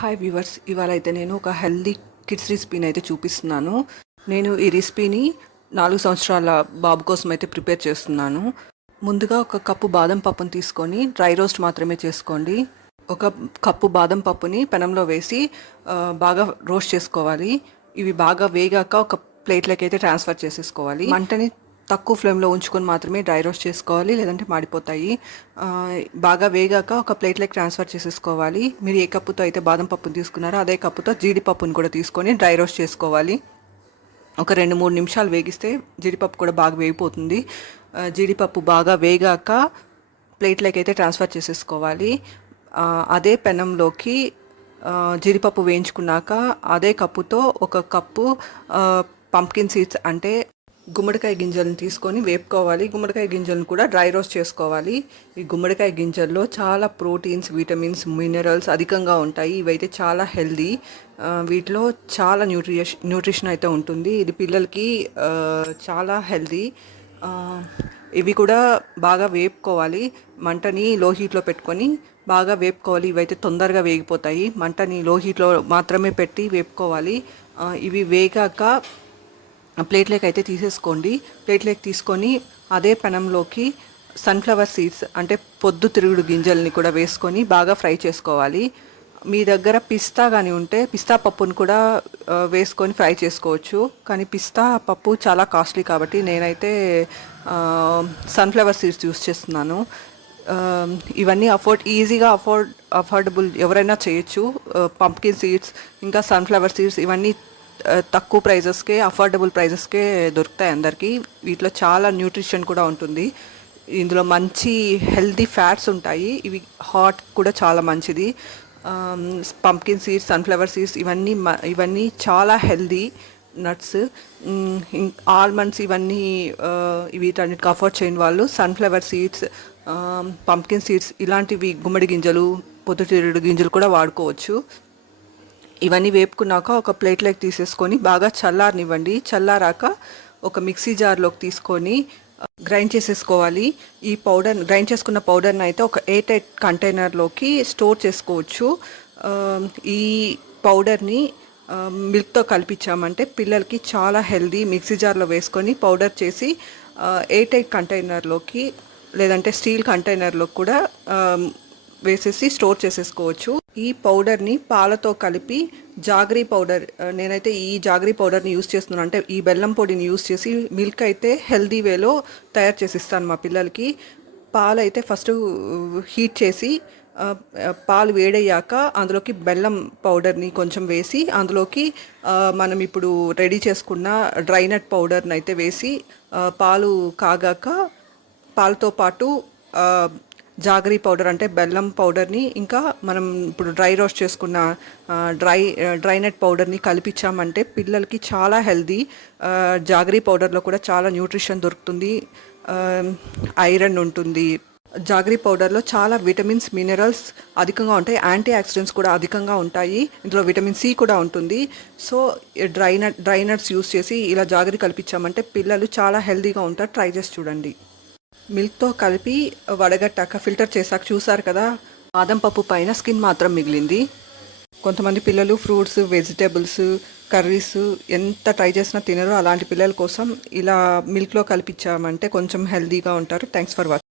Hi viewers, ఇవాళ అయితే నేను ఒక హెల్దీ కిడ్స్ రెసిపీని అయితే చూపిస్తున్నాను. నేను ఈ రెసిపీని 4 సంవత్సరాల బాబు కోసం అయితే ప్రిపేర్ చేస్తున్నాను. ముందుగా ఒక కప్పు బాదం పప్పును తీసుకొని డ్రై రోస్ట్ మాత్రమే చేసుకోండి. ఒక కప్పు బాదం పప్పుని పెనంలో వేసి బాగా రోస్ట్ చేసుకోవాలి. ఇవి బాగా వేగాక ఒక ప్లేట్లోకి అయితే ట్రాన్స్ఫర్ చేసేసుకోవాలి. మంటని తక్కువ ఫ్లేమ్లో ఉంచుకొని మాత్రమే డ్రై రోస్ట్ చేసుకోవాలి, లేదంటే మాడిపోతాయి. బాగా వేగాక ఒక ప్లేట్లోకి ట్రాన్స్ఫర్ చేసేసుకోవాలి. మీరు ఏ కప్పుతో అయితే బాదం పప్పును తీసుకున్నారో అదే కప్పుతో జీడిపప్పును కూడా తీసుకొని డ్రై రోస్ట్ చేసుకోవాలి. ఒక 2-3 నిమిషాలు వేగిస్తే జీడిపప్పు కూడా బాగా వేగిపోతుంది. జీడిపప్పు బాగా వేగాక ప్లేట్లోకి అయితే ట్రాన్స్ఫర్ చేసేసుకోవాలి. అదే పెనంలోకి జీడిపప్పు వేయించుకున్నాక అదే కప్పుతో ఒక కప్పు పంప్కిన్ సీడ్స్ అంటే గుమ్మడికాయ గింజలను తీసుకొని వేపుకోవాలి. గుమ్మడికాయ గింజలను కూడా డ్రై రోస్ట్ చేసుకోవాలి. ఈ గుమ్మడికాయ గింజల్లో చాలా ప్రోటీన్స్, విటమిన్స్, మినరల్స్ అధికంగా ఉంటాయి. ఇవైతే చాలా హెల్దీ. వీటిలో చాలా న్యూట్రిషన్ అయితే ఉంటుంది. ఇది పిల్లలకి చాలా హెల్దీ. ఇవి కూడా బాగా వేపుకోవాలి. మంటని లో హీట్లో పెట్టుకొని బాగా వేపుకోవాలి. ఇవైతే తొందరగా వేగిపోతాయి. మంటని లో హీట్లో మాత్రమే పెట్టి వేపుకోవాలి. ఇవి వేగాక ప్లేట్లోకి అయితే తీసేసుకోండి. ప్లేట్లోకి తీసుకొని అదే పెనంలోకి సన్ఫ్లవర్ సీడ్స్ అంటే పొద్దుతిరుగుడు గింజల్ని కూడా వేసుకొని బాగా ఫ్రై చేసుకోవాలి. మీ దగ్గర పిస్తా కానీ ఉంటే పిస్తా పప్పును కూడా వేసుకొని ఫ్రై చేసుకోవచ్చు. కానీ పిస్తా పప్పు చాలా కాస్ట్లీ కాబట్టి నేనైతే సన్ఫ్లవర్ సీడ్స్ యూస్ చేస్తున్నాను. ఇవన్నీ ఈజీగా అఫోర్డబుల్ ఎవరైనా చేయొచ్చు. పంప్కిన్ సీడ్స్ ఇంకా సన్ఫ్లవర్ సీడ్స్ ఇవన్నీ తక్కువ ప్రైజెస్కే, అఫోర్డబుల్ ప్రైజెస్కే దొరుకుతాయి అందరికీ. వీటిలో చాలా న్యూట్రిషన్ కూడా ఉంటుంది. ఇందులో మంచి హెల్దీ ఫ్యాట్స్ ఉంటాయి. ఇవి హార్ట్ కూడా చాలా మంచిది. పంప్కిన్ సీడ్స్, సన్ఫ్లవర్ సీడ్స్ ఇవన్నీ చాలా హెల్దీ నట్స్. ఆల్మండ్స్ ఇవన్నీ వీటన్నిటికి అఫోర్డ్ చేయని వాళ్ళు సన్ఫ్లవర్ సీడ్స్, పంప్కిన్ సీడ్స్ ఇలాంటివి గుమ్మడి గింజలు, పొద్దుతిరుగుడు గింజలు కూడా వాడుకోవచ్చు. ఇవన్నీ వేపుకున్నాక ఒక ప్లేట్లోకి తీసేసుకొని బాగా చల్లారనివ్వండి. చల్లారాక ఒక మిక్సీ జార్లోకి తీసుకొని గ్రైండ్ చేసేసుకోవాలి. ఈ గ్రైండ్ చేసుకున్న పౌడర్ని అయితే ఒక ఎయిర్ టైట్ కంటైనర్లోకి స్టోర్ చేసుకోవచ్చు. ఈ పౌడర్ని మిల్క్తో కలిపించామంటే పిల్లలకి చాలా హెల్దీ. మిక్సీ జార్లో వేసుకొని పౌడర్ చేసి ఎయిర్ టైట్ కంటైనర్లోకి లేదంటే స్టీల్ కంటైనర్లో కూడా వేసేసి స్టోర్ చేసేసుకోవచ్చు. ఈ పౌడర్ని పాలతో కలిపి జాగరీ పౌడర్, నేనైతే ఈ జాగరీ పౌడర్ని యూస్ చేస్తున్నాను. అంటే ఈ బెల్లం పొడిని యూస్ చేసి మిల్క్ అయితే హెల్దీ వేలో తయారు చేసి ఇస్తాను మా పిల్లలకి. పాలు అయితే ఫస్ట్ హీట్ చేసి పాలు వేడయ్యాక అందులోకి బెల్లం పౌడర్ని కొంచెం వేసి అందులోకి మనం ఇప్పుడు రెడీ చేసుకున్న డ్రై నట్ పౌడర్ని అయితే వేసి పాలు కాగాక పాలతో పాటు జాగరీ పౌడర్ అంటే బెల్లం పౌడర్ని ఇంకా మనం ఇప్పుడు డ్రై రోస్ట్ చేసుకున్న డ్రై నట్ పౌడర్ని కలిపించామంటే పిల్లలకి చాలా హెల్దీ. జాగరీ పౌడర్లో కూడా చాలా న్యూట్రిషన్ దొరుకుతుంది, ఐరన్ ఉంటుంది. జాగరీ పౌడర్లో చాలా విటమిన్స్, మినరల్స్ అధికంగా ఉంటాయి. యాంటీ ఆక్సిడెంట్స్ కూడా అధికంగా ఉంటాయి. ఇందులో విటమిన్ సి కూడా ఉంటుంది. సో డ్రై నట్స్ యూస్ చేసి ఇలా జాగరీ కలిపించామంటే పిల్లలు చాలా హెల్దీగా ఉంటారు. ట్రై చేసి చూడండి. మిల్క్తో కలిపి వడగట్టాక ఫిల్టర్ చేశాక చూసారు కదా, బాదం పప్పు పైన స్కిన్ మాత్రం మిగిలింది. కొంతమంది పిల్లలు ఫ్రూట్స్, వెజిటేబుల్స్, కర్రీస్ ఎంత ట్రై చేసినా తినరు. అలాంటి పిల్లల కోసం ఇలా మిల్క్లో కలిపించామంటే కొంచెం హెల్దీగా ఉంటారు. Thanks for watching.